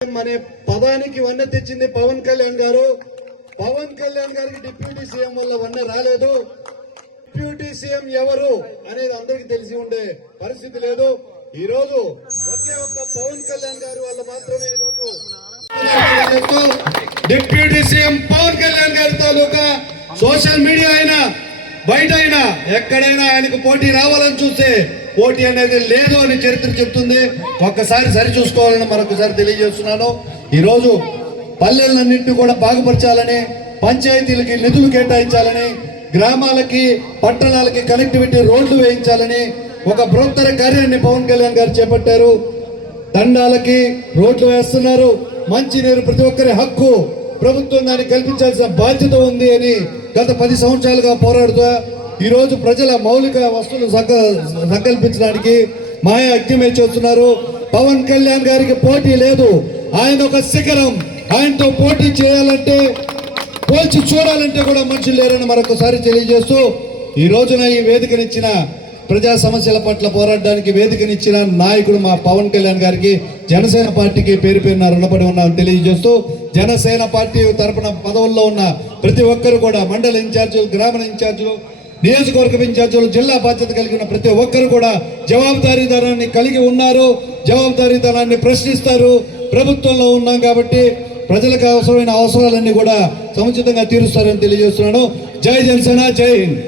అనే పదానికి వన్న తెచ్చింది పవన్ కళ్యాణ్ గారు. పవన్ కళ్యాణ్ గారికి డిప్యూటీ సీఎం వల్ల వన్న రాలేదు. డిప్యూటీ సీఎం ఎవరు అనేది అందరికి తెలిసి ఉండే పరిస్థితి లేదు. ఈ రోజు ఒకే ఒక్క పవన్ కళ్యాణ్ గారు వల్ల మాత్రమే ఈ రోజు డిప్యూటీ సీఎం పవన్ కళ్యాణ్ గారి తాలూకా సోషల్ మీడియా అయినా బయట అయినా ఎక్కడైనా ఆయనకు పోటీ రావాలని చూస్తే పోటీ అనేది లేదు అని చరిత్ర చెప్తుంది. ఒక్కసారి సరి చూసుకోవాలని మరొకసారి తెలియజేస్తున్నాను. ఈరోజు పల్లెలన్నింటినీ కూడా బాగుపరచాలని పంచాయతీలకి నిధులు కేటాయించాలని గ్రామాలకి పట్టణాలకి కనెక్టివిటీ రోడ్లు వేయించాలని ఒక బృహత్తర కార్యాన్ని పవన్ కళ్యాణ్ గారు చేపట్టారు. దండాలకి రోడ్లు వేస్తున్నారు. మంచినీరు ప్రతి ఒక్కరి హక్కు. ప్రభుత్వం దాన్ని కల్పించాల్సిన బాధ్యత ఉంది అని గత పది సంవత్సరాలుగా పోరాడుతూ ఈరోజు ప్రజల మౌలిక వస్తువులు సంక- సంకల్పించడానికి మాయా అగ్నిమే చేస్తున్నారు. పవన్ కళ్యాణ్ గారికి పోటీ లేదు. ఆయన ఒక శిఖరం. ఆయనతో పోటీ చేయాలంటే పోల్చి చూడాలంటే కూడా మనుషులు లేరని మరొకసారి తెలియజేస్తూ ఈ రోజున ఈ వేదికనిచ్చిన ప్రజా సమస్యల పట్ల పోరాడడానికి వేదికనిచ్చిన నాయకుడు మా పవన్ కళ్యాణ్ గారికి జనసేన పార్టీకి పేరు పేరున రుణపడి ఉన్నామని తెలియజేస్తూ జనసేన పార్టీ తరపున పదవుల్లో ఉన్న ప్రతి ఒక్కరు కూడా మండల ఇన్ఛార్జీలు గ్రామ ఇన్ఛార్జీలు నియోజకవర్గ ఇన్ఛార్జీలు జిల్లా బాధ్యత కలిగి ఉన్న ప్రతి ఒక్కరు కూడా జవాబుదారీతనాన్ని కలిగి ఉన్నారు. జవాబుదారీతనాన్ని ప్రశ్నిస్తారు. ప్రభుత్వంలో ఉన్నాం కాబట్టి ప్రజలకు అవసరమైన అవసరాలన్నీ కూడా సముచితంగా తీరుస్తారని తెలియజేస్తున్నాను. జై జనసేన జై హింద్.